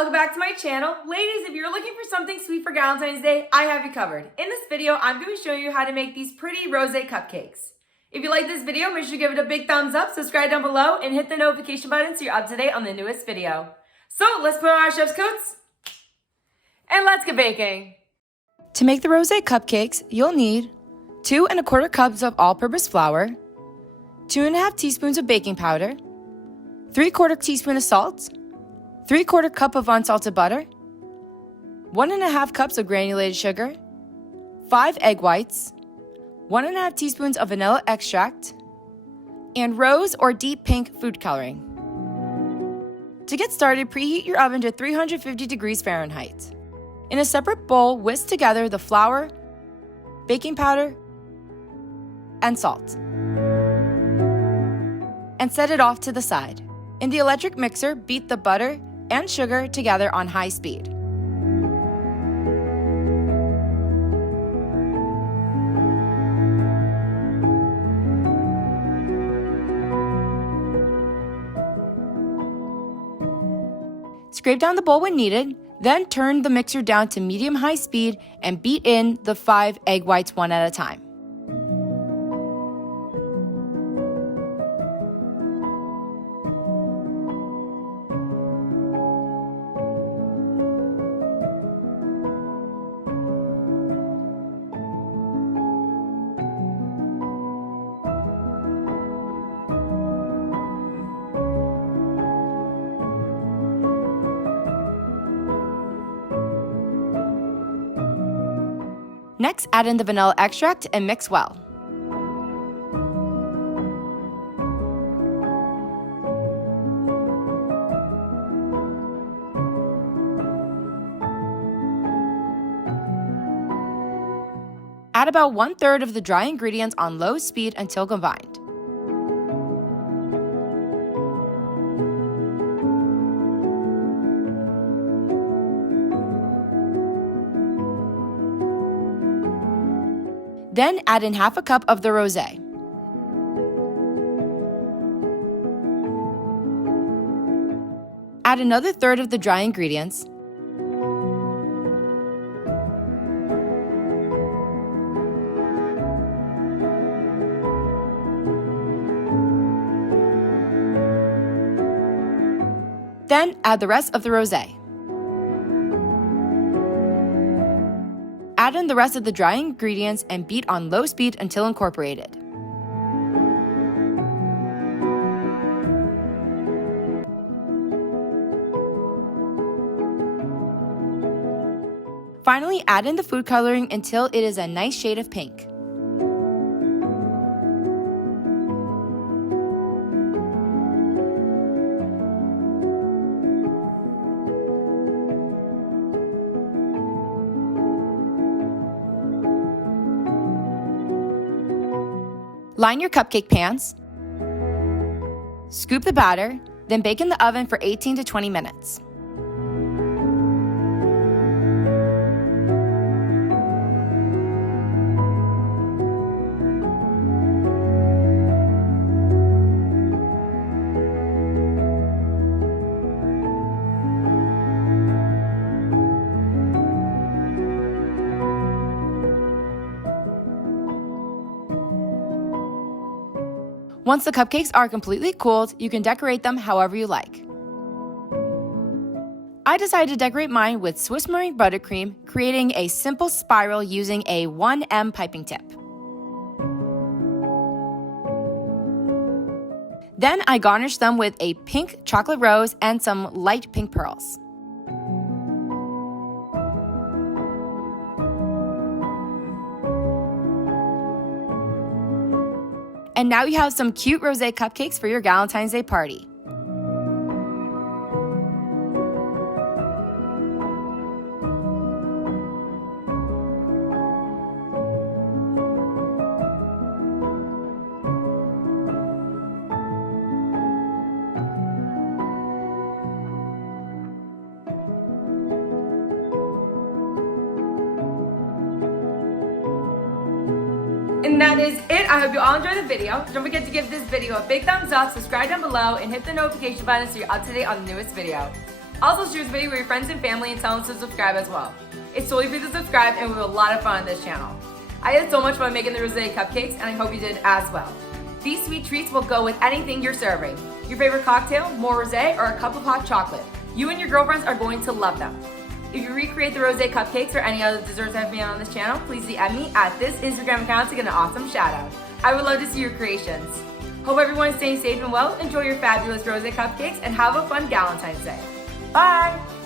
welcome back to my channel. Ladies, if you're looking for something sweet for Valentine's Day, I have you covered. In this video, I'm going to be showing you how to make these pretty rosé cupcakes. If you like this video, make sure to give it a big thumbs up, subscribe down below, and hit the notification button so you're up to date on the newest video. So let's put on our chef's coats, and let's get baking. To make the rosé cupcakes, you'll need 2 1/4 cups of all-purpose flour, 2 1/2 teaspoons of baking powder, 3/4 teaspoon of salt, 3/4 cup of unsalted butter, 1 1/2 cups of granulated sugar, 5 egg whites, 1 1/2 teaspoons of vanilla extract, and rose or deep pink food coloring. To get started, preheat your oven to 350 degrees Fahrenheit. In a separate bowl, whisk together the flour, baking powder, and salt, and set it off to the side. In the electric mixer, beat the butter and sugar together on high speed. Scrape down the bowl when needed, then turn the mixer down to medium-high speed and beat in the 5 egg whites one at a time. Next, add in the vanilla extract and mix well. Add about 1/3 of the dry ingredients on low speed until combined. Then add in 1/2 cup of the rosé. Add another 1/3 of the dry ingredients. Then add the rest of the rosé. Add in the rest of the dry ingredients and beat on low speed until incorporated. Finally, add in the food coloring until it is a nice shade of pink. Line your cupcake pans. Scoop the batter, then bake in the oven for 18 to 20 minutes. Once the cupcakes are completely cooled, you can decorate them however you like. I decided to decorate mine with Swiss meringue buttercream, creating a simple spiral using a 1M piping tip. Then I garnished them with a pink chocolate rose and some light pink pearls. And now you have some cute rosé cupcakes for your Valentine's Day party. And that is it. I hope you all enjoyed the video. Don't forget to give this video a big thumbs up, subscribe down below, and hit the notification button so you're up to date on the newest video. Also share this video with your friends and family and tell them to subscribe as well. It's totally free to subscribe and we have a lot of fun on this channel. I had so much fun making the Rosé Cupcakes and I hope you did as well. These sweet treats will go with anything you're serving. Your favorite cocktail, more rosé, or a cup of hot chocolate. You and your girlfriends are going to love them. If you recreate the Rosé Cupcakes or any other desserts I've made on this channel, please DM me at this Instagram account to get an awesome shout out. I would love to see your creations. Hope everyone's staying safe and well, enjoy your fabulous Rosé Cupcakes, and have a fun Valentine's Day. Bye!